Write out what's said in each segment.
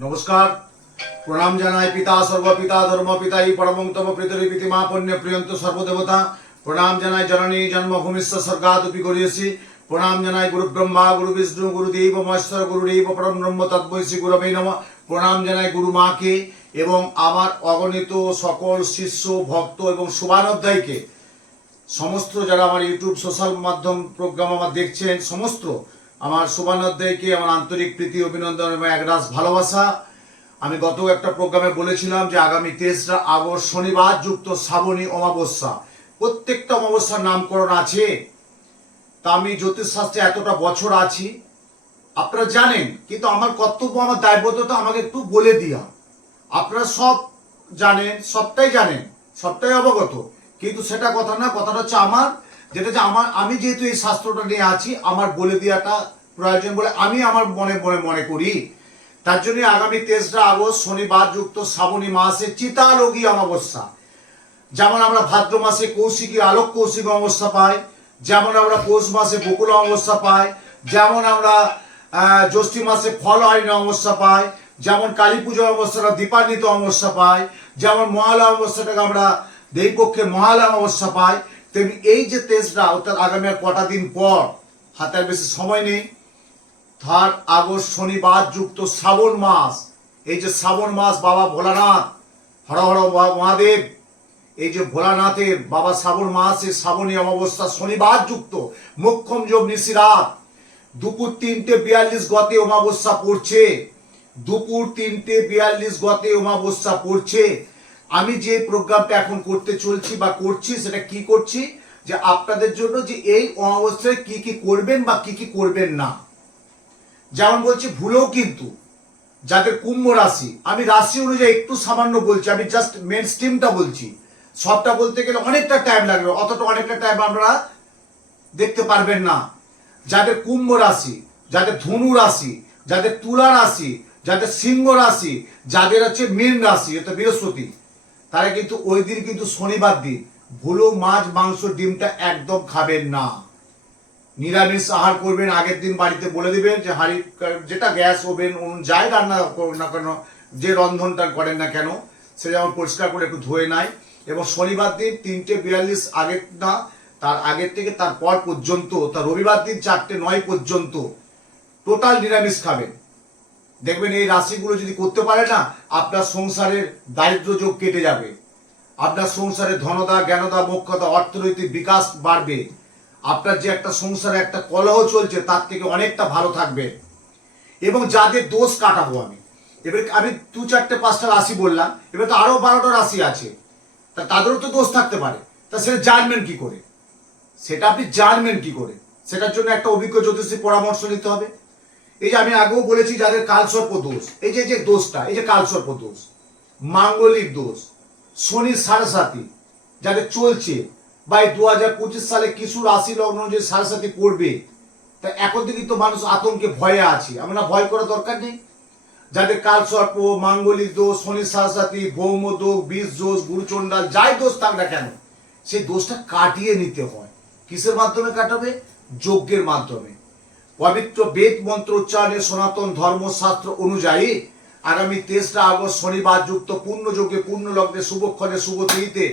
নমস্কার, প্রণাম জানাই পিতা সর্বপিতা ধর্ম পিতাই পরমতম প্রীতরি পিতিমা পুণ্য প্রিয়ন্ত সর্বদেবতা। প্রণাম জানাই জননী জন্মভূমিষ্ঠ স্বর্গাদপি করিয়েছি। প্রণাম জানাই গুরু ব্রহ্মা গুরু বিষ্ণু গুরুদেব মহেশ্বর গুরুদেব পরম ব্রহ্ম তদ্বৈ শ্রী গুরবে নমঃ। প্রণাম জানাই গুরু মাকে এবং আমার অগণিত সকল শিষ্য ভক্ত এবং শুভানুধ্যায়ীকে, সমস্ত যারা আমার ইউটিউব সোশ্যাল মাধ্যম প্রোগ্রাম আমার দেখছেন, সমস্ত আমার শুভানুধ্যায়ীকে আমার আন্তরিক প্রীতি অভিনন্দন এবং একরাশ ভালোবাসা। আমি গত একটা প্রোগ্রামে বলেছিলাম যে আগামী 23 আগস্ট শনিবার যুক্ত শ্রাবণী অমাবস্যা। প্রত্যেকটা অমাবস্যার নামকরণ আছে। তা আমি জ্যোতিষশাস্ত্রে এতটা বছর আছি, আপনারা জানেন, কিন্তু আমার কর্তব্য, আমার দায়বদ্ধতা আমাকে একটু বলে দিয়া। আপনারা সব জানেন, সবটাই জানেন, সবটাই অবগত, কিন্তু সেটা কথা না। কথাটা হচ্ছে আমার, যেটা যে আমি যেহেতু এই শাস্ত্রটা নিয়ে আছি, আমার বলে দেওয়াটা প্রয়োজন বলে আমি আমার মনে করি। তার জন্য আগামী 23 আগস্ট শনিবার যুক্ত শ্রাবণী মাসে চিতালোগী অমাবস্যা। যেমন আমরা ভাদ্র মাসে কৌশিকী আলোক কৌশিক অমাবস্যা পাই, যেমন আমরা পৌষ মাসে বকুল অমাবস্যা পাই, যেমন আমরা জ্যৈষ্ঠী মাসে ফল আইন অমাবস্যা পাই, যেমন কালী পুজো অমাবস্যাটা দীপান্বিত অমাবস্যা পাই, যেমন মহালয়া অমাবস্যাটাকে আমরা দেবীপক্ষের মহালয়া অমাবস্যা পাই, তেমনি এই যে 23 অর্থাৎ আগামী আর কটা দিন পর, হাতে আর বেশি সময় নেই, 3 আগস্ট শনিবার যুক্ত শ্রাবণ মাস। এই যে শ্রাবণ মাস, বাবা ভোলানাথ, হর হর মহাদেব, এই যে ভোলানাথের বাবা শ্রাবণ মাসে শ্রাবণী অমাবস্যা শনিবার যুক্ত মোক্ষম যোগ নিশিরাত দুপুর 3:42 গতে অমাবস্যা পড়ছে। দুপুর 3:42 গতে অমাবস্যা পড়ছে। আমি যে প্রোগ্রামটা এখন করতে চলছি বা করছি, সেটা কি করছি, যে আপনাদের জন্য যে এই অমাবস্যায় কি কি করবেন বা কি কি করবেন না। যেমন বলছি, ভুলেও কিন্তু যাদের কুম্ভ রাশি, আমি রাশি অনুযায়ী একটু সামান্য বলছি, আমি জাস্ট মেন স্ট্রিমটা বলছি। সবটা বলতে গেলে অনেকটা টাইম লাগবে, অনেকটা টাইম আপনারা দেখতে পারবেন না। যাদের কুম্ভ রাশি, যাদের ধনু রাশি, যাদের তুলা রাশি, যাদের সিংহ রাশি, যাদের হচ্ছে মীন রাশি, এটা বৃহস্পতি, তারা কিন্তু ওই দিন কিন্তু শনিবার দিন ভুলো মাছ মাংস ডিমটা একদম খাবেন না। নিরামিষ আহার করবেন। আগের দিন বাড়িতে বলে দিবেন যে হাঁড়ি, যেটা গ্যাস ওভেন যাই রান্না করুন না কেন, যে রন্ধনটা করেন না কেন, সে যেমন পরিষ্কার করে একটু ধুয়ে নেয়। এবং শনিবার দিন 3:42 আগের না, তার আগের থেকে তার পর পর্যন্ত, তার রবিবার দিন 4:09 পর্যন্ত টোটাল নিরামিষ খাবেন। দেখবেন এই রাশিগুলো যদি করতে পারে না, আপনার সংসারের দারিদ্র যোগ কেটে যাবে, আপনার সংসারে ধনদা জ্ঞানদা মোক্ষদা অর্থনৈতিক বিকাশ বাড়বে, আপনার যে একটা সংসারে একটা কলহ চলছে তার থেকে অনেকটা ভালো থাকবে। এবং যাদের দোষ কাটাবো আমি 2-4-5টা রাশি বললাম, এবার তো আরো 12টা রাশি আছে, তাদেরও তো দোষ থাকতে পারে। তা সেটা জানবেন কি করে, সেটার জন্য একটা অভিজ্ঞ জ্যোতিষী পরামর্শ নিতে হবে। এই যে আমি আগেও বলেছি, যাদের কালসর্প দোষ, এই যে দোষটা, এই যে কালসর্প দোষ, মাঙ্গলিক দোষ, শনির সাড়ে যাদের চলছে, বা 2025 সালে কিছু রাশি লগ্ন যে সাড়ে পড়বে, তা এখন থেকে তো মানুষ আতঙ্কে ভয়ে আছে। আমরা ভয় করার দরকার নেই। যাদের কালসর্প, মাঙ্গলিক দোষ, শনির সাড়ে ভৌম দোষ, বিষ দোষ, গুরুচণ্ডাল, যাই দোষ থাক না কেন, সেই দোষটা কাটিয়ে নিতে হয়। কিসের মাধ্যমে কাটাবে? যজ্ঞের মাধ্যমে। পবিত্র বেদ মন্ত্র উচ্চারণে সনাতন ধর্মশাস্ত্র অনুযায়ী আগামী 23 আগস্ট শনিবার যুক্ত পূর্ণ যজ্ঞে, পূর্ণ লগ্নে, শুভক্ষণে, শুভ তিথিতে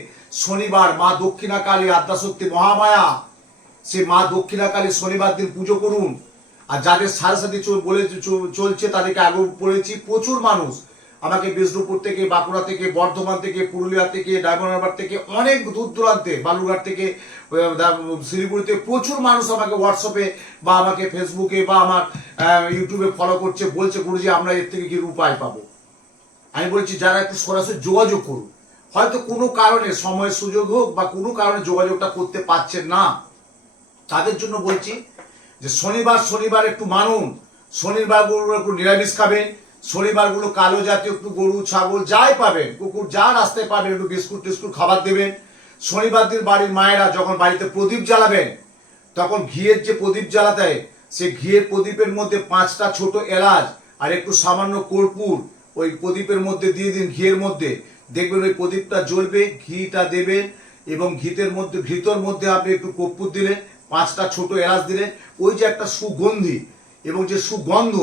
শনিবার মা দক্ষিণাকালী আদ্যাশক্তি মহামায়া, সে মা দক্ষিণাকালী শনিবার দিন পুজো করুন। আর যাদের সাড়ে বলে চলছে, তাদেরকে আগেও বলেছি, প্রচুর মানুষ আমাকে বিষ্ণুপুর থেকে, বাঁকুড়া থেকে, বর্ধমান থেকে, পুরুলিয়া থেকে, ডায়মন্ড হারবার থেকে, অনেক দূর দূরান্তে, বালুরঘাট থেকে, শিলিগুড়িতে প্রচুর মানুষ আমাকে হোয়াটসঅ্যাপে বা আমাকে ফেসবুকে বা আমার ইউটিউবে ফলো করছে, বলছে গুরুজি আমরা এর থেকে কি উপায় পাবো। আমি বলছি যারা একটু সরাসরি যোগাযোগ করুন, হয়তো কোনো কারণে সময় সুযোগ হোক বা কোনো কারণে যোগাযোগটা করতে পারছেন না, তাদের জন্য বলছি যে শনিবার একটু মানুন। শনিবারগুলো একটু নিরামিষ খাবেন। শনিবারগুলো কালো জাতীয় একটু গরু ছাগল যাই পাবেন, কুকুর যা রাস্তায় পাবেন, একটু বিস্কুট টিস্কুট খাবার দেবেন। শনিবার দিন বাড়ির মায়েরা যখন বাড়িতে প্রদীপ জ্বালাবেন, তখন ঘিয়ের যে প্রদীপ জ্বালাতে হয়, সে ঘিয়ের প্রদীপের মধ্যে 5টা ছোট এলাচ আর একটু সামান্য কর্পূর ওই প্রদীপের মধ্যে দিয়ে দিন, ঘিয়ের মধ্যে। দেখবেন ওই প্রদীপটা জ্বলবে, ঘিটা দেবেন এবং ঘিতর মধ্যে আপনি একটু কর্পূর দিলেন, 5টা ছোট এলাচ দিলেন। ওই যে একটা সুগন্ধি এবং যে সুগন্ধ,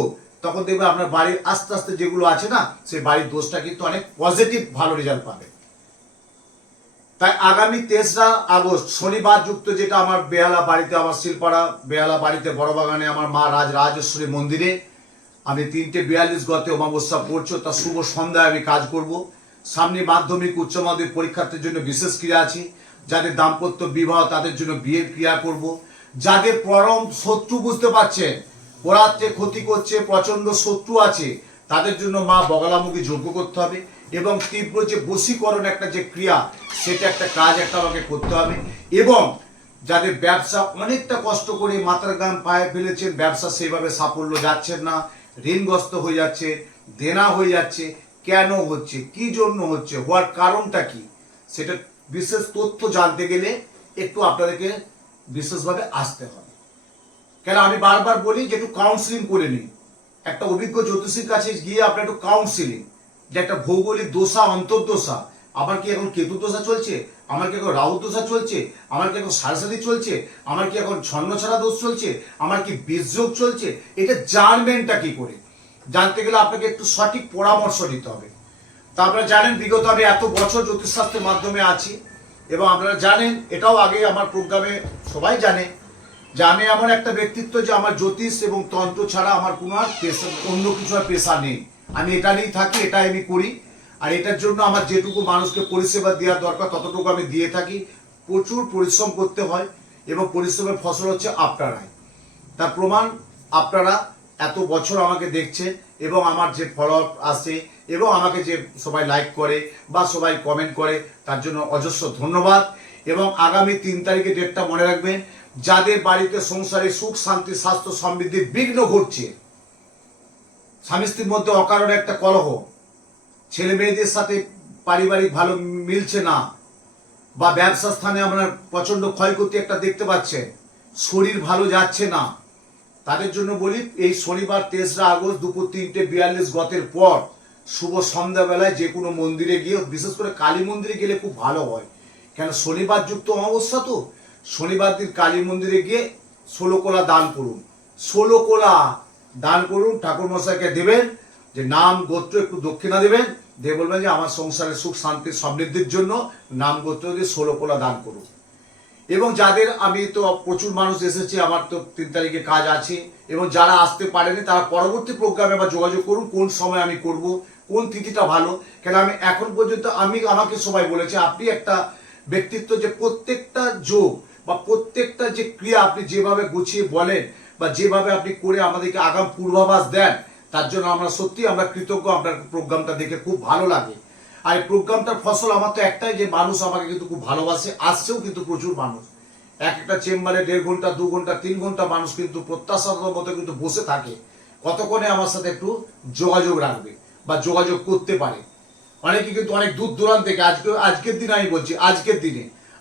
তখন দেখবে আপনার বাড়ির আস্তে আস্তে যেগুলো আছে না, সেই বাড়ির দোষটা কিন্তু অনেক পজিটিভ ভালো রেজাল্ট পাবে। তাই আগামী 3রা আগস্ট শনিবার যুক্ত, যেটা আমার বেহালা বাড়িতে, আমার শিলপাড়া বেহালা বাড়িতে বড় বাগানে আমার মা রাজরাজেশ্বরী মন্দিরে আমি 3:42 গতে অমাবস্যা পড়ছে, তার শুভ সন্ধ্যায় আমি কাজ করব। সামনে মাধ্যমিক উচ্চ মাধ্যমিক পরীক্ষার্থীর জন্য বিশেষ ক্রিয়া আছে। যাদের দাম্পত্য বিবাহ তাদের জন্য বিয়ের ক্রিয়া করব। যাদের পরম শত্রু বুঝতে পারছেন পরাত্রে ক্ষতি করছে, প্রচন্ড শত্রু আছে, তাদের জন্য মা বগলামুখী যজ্ঞ করতে হবে। এবং তীব্র যে বশীকরণ একটা যে ক্রিয়া, সেটা একটা কাজ একটা আমাকে করতে হবে। এবং যাদের ব্যবসা অনেকটা কষ্ট করে মাথার গাম পায়ে ফেলেছেন, ব্যবসা সেইভাবে সাফল্য যাচ্ছেন না, ঋণগ্রস্ত হয়ে যাচ্ছে, দেনা হয়ে যাচ্ছে, কেন হচ্ছে, কি জন্য হচ্ছে, হওয়ার কারণটা কি, সেটা বিশেষ তথ্য জানতে গেলে একটু আপনাদেরকে বিশেষভাবে আসতে হবে। কেন আমি বারবার বলি যে একটু কাউন্সিলিং করে নিন, একটা অভিজ্ঞ জ্যোতিষীর কাছে গিয়ে আপনার একটু কাউন্সিলিং, যে একটা ভৌগোলিক দোষা অন্তর্দশা, আমার কি এখন কেতু দোষা চলছে, আমার কি এখন রাহু দোষা চলছে, আমার কি এখন সারসাথী চলছে, আমার কি এখন ছন্নছাড়া দোষ চলছে, আমার কি বীজযোগ চলছে, এটা জানবেনটা কি করে? জানতে গেলে আপনাকে একটু সঠিক পরামর্শ নিতে হবে। তা আপনারা জানেন বিগত আমি এত বছর জ্যোতিষশাস্ত্রের মাধ্যমে আছি, এবং আপনারা জানেন এটাও আগে আমার প্রোগ্রামে সবাই জানে যে আমি এমন একটা ব্যক্তিত্ব যে আমার জ্যোতিষ এবং তন্ত্র ছাড়া আমার কোনো আর পেশা, অন্য কিছু আর পেশা নেই। আমি এটা নিয়েই থাকি, এটাই আমি করি। আর এটার জন্য আমার যেটুকু মানুষকে পরিষেবা দেওয়ার দরকার ততটুকু আমি দিয়ে থাকি। প্রচুর পরিশ্রম করতে হয় এবং পরিশ্রমের ফসল হচ্ছে আপনারাই। তার প্রমাণ আপনারা এত বছর আমাকে দেখছেন, এবং আমার যে ফলো আসে এবং আমাকে যে সবাই লাইক করে বা সবাই কমেন্ট করে, তার জন্য অজস্র ধন্যবাদ। এবং আগামী 3 তারিখে ডেটটা মনে রাখবেন, যাদের বাড়িতে সংসারে সুখ শান্তি স্বাস্থ্য সমৃদ্ধির বিঘ্ন ঘটছে, স্বামী স্ত্রীর মধ্যে অকারণে একটা কলহ, ছেলে মেয়েদের সাথে পারিবারিক ভালো মিলছে না, বা ব্যবসা স্থানে আপনার প্রচন্ড ক্ষয়ক্ষতি একটা দেখতে পাচ্ছেন, শরীর ভালো যাচ্ছে না, তাদের জন্য বলি এই শনিবার 3রা আগস্ট দুপুর 3:42 গতের পর শুভ সন্ধ্যাবেলায় যে কোনো মন্দিরে গিয়ে, বিশেষ করে কালী মন্দিরে গেলে খুব ভালো হয়। কেন শনিবার যুক্ত অমাবস্যা তো, শনিবার দিন কালী মন্দিরে গিয়ে 16 কোলা দান করুন। 16 কোলা দান করুন, ঠাকুর মশাইকে দেবেন, যে নাম গোত্র একটু দক্ষিণা দেবেন, দিয়ে বলবেন যে আমার সংসারের সুখ শান্তি সমৃদ্ধির জন্য নাম গোত্র দিয়ে 16 কোলা দান করুন। এবং যাদের, আমি তো প্রচুর মানুষ এসেছে, আমার তো 3 তারিখে কাজ আছে, এবং যারা আসতে পারেনি তারা পরবর্তী প্রোগ্রামে আবার যোগাযোগ করুন, কোন সময় আমি করব, কোন তিথিটা ভালো। কেন আমি এখন পর্যন্ত আমাকে সবাই বলেছে আপনি একটা ব্যক্তিত্ব, যে প্রত্যেকটা যোগ বা প্রত্যেকটা যে ক্রিয়া আপনি যেভাবে গুছিয়ে বলেন বা যেভাবে আপনি করে আমাদেরকে আগাম পূর্বাভাস দেন, তার জন্য আমরা সত্যি আমরা কৃতজ্ঞ। আপনার প্রোগ্রামটা দেখে খুব ভালো লাগে। আর এই প্রোগ্রামটার ফসল আমার তো একটাই, যে মানুষ আমাকে কিন্তু খুব ভালোবাসে, আসছেও কিন্তু প্রচুর মানুষ। একটা চেম্বারে 1.5 ঘন্টা 2 ঘন্টা 3 ঘন্টা মানুষ কিন্তু প্রত্যাশার মতো কিন্তু বসে থাকে, কতক্ষণে আমার সাথে একটু যোগাযোগ রাখবে বা যোগাযোগ করতে পারে। অনেকে কিন্তু অনেক দূর দূরান্ত থেকে, আজকের দিনে আমি বলছি,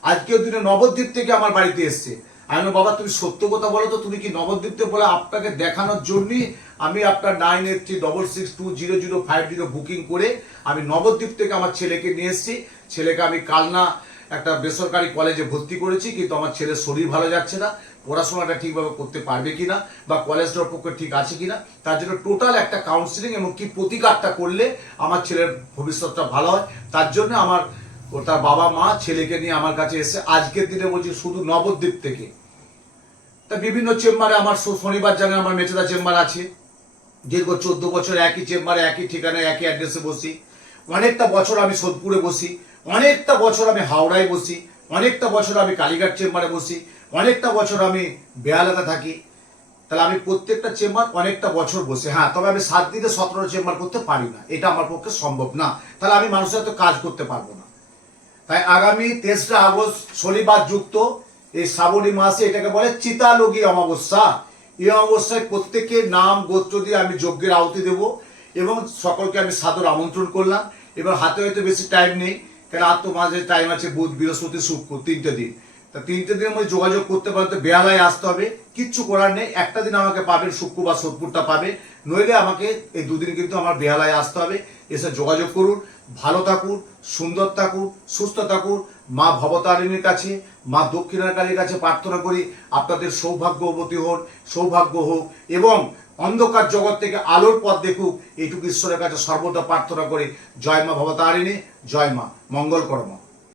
আজকের দিনে নবদ্বীপ থেকে আমার বাড়িতে এসছে। আমি বললাম, বাবা তুমি সত্য কথা বলো তো, তুমি কি নবদ্বীপ থেকে? বলে আপনাকে দেখানোর জন্যই আমি আপনার 9836662005 বুকিং করে আমি নবদ্বীপ থেকে আমার ছেলেকে নিয়ে এসেছি। ছেলেকে আমি কালনা একটা বেসরকারি কলেজে ভর্তি করেছি, কিন্তু আমার ছেলের শরীর ভালো যাচ্ছে না, পড়াশোনাটা ঠিকভাবে করতে পারবে কিনা বা কলেজটার পক্ষে ঠিক আছে কিনা, তার জন্য টোটাল একটা কাউন্সিলিং এবং কি প্রতিকারটা করলে আমার ছেলের ভবিষ্যৎটা ভালো হয়, তার জন্য আমার তার বাবা মা ছেলেকে নিয়ে আমার কাছে এসে আজকের দিনে বলছি শুধু নবদ্বীপ থেকে। তা বিভিন্ন চেম্বারে আমার শনিবার জানেন আমার মেচেদা চেম্বার আছে, দীর্ঘ 14 বছর একই চেম্বারে একই ঠিকানায় একই অ্যাড্রেসে বসি। অনেকটা বছর আমি সোদপুরে বসি, অনেকটা বছর আমি হাওড়ায় বসি, অনেকটা বছর আমি কালীঘাট চেম্বারে বসি, অনেকটা বছর আমি বেহালাতে থাকি। তাহলে আমি প্রত্যেকটা চেম্বার অনেকটা বছর বসে, হ্যাঁ, তবে আমি 7 দিনে 17 চেম্বার করতে পারি না, এটা আমার পক্ষে সম্ভব না, তাহলে আমি মানুষের সাথে কাজ করতে পারবো না। তাই আগামী 3রা আগস্ট শনিবার যুক্ত এই শ্রাবণী মাসে, এটাকে বলে চিতালোগী অমাবস্যা। এই অমাবস্যায় প্রত্যেকের নাম গোত্র দিয়ে আমি যজ্ঞের আহুতি দেব, এবং সকলকে আমি সাদর আমন্ত্রণ করলাম। এবার হাতে হয়তো বেশি টাইম নেই, কেন আর তো মাঝে টাইম আছে বুধ বৃহস্পতি শুক্র 3টে দিন। তা 3টে দিনের মধ্যে যোগাযোগ করতে পারতে বেহালায় আসতে হবে, কিচ্ছু করার নেই। একটা দিন আমাকে পাবেন, শুক্র বা সোদপুরটা পাবে, নইলে আমাকে এই 2 দিন কিন্তু আমার বেহালায় আসতে হবে। এসে যোগাযোগ করুন। ভালো থাকুন, সুন্দর থাকুন, সুস্থ থাকুন। মা ভবতারিণীর কাছে, মা দক্ষিণাকালীর কাছে প্রার্থনা করি আপনাদের সৌভাগ্যবতী হন, সৌভাগ্য হোক, এবং অন্ধকার জগৎ থেকে আলোর পথ দেখুক, এইটুকু ঈশ্বরের কাছে সর্বদা প্রার্থনা করে। জয় মা ভবতারিণী, জয় মা, মঙ্গল করো মা।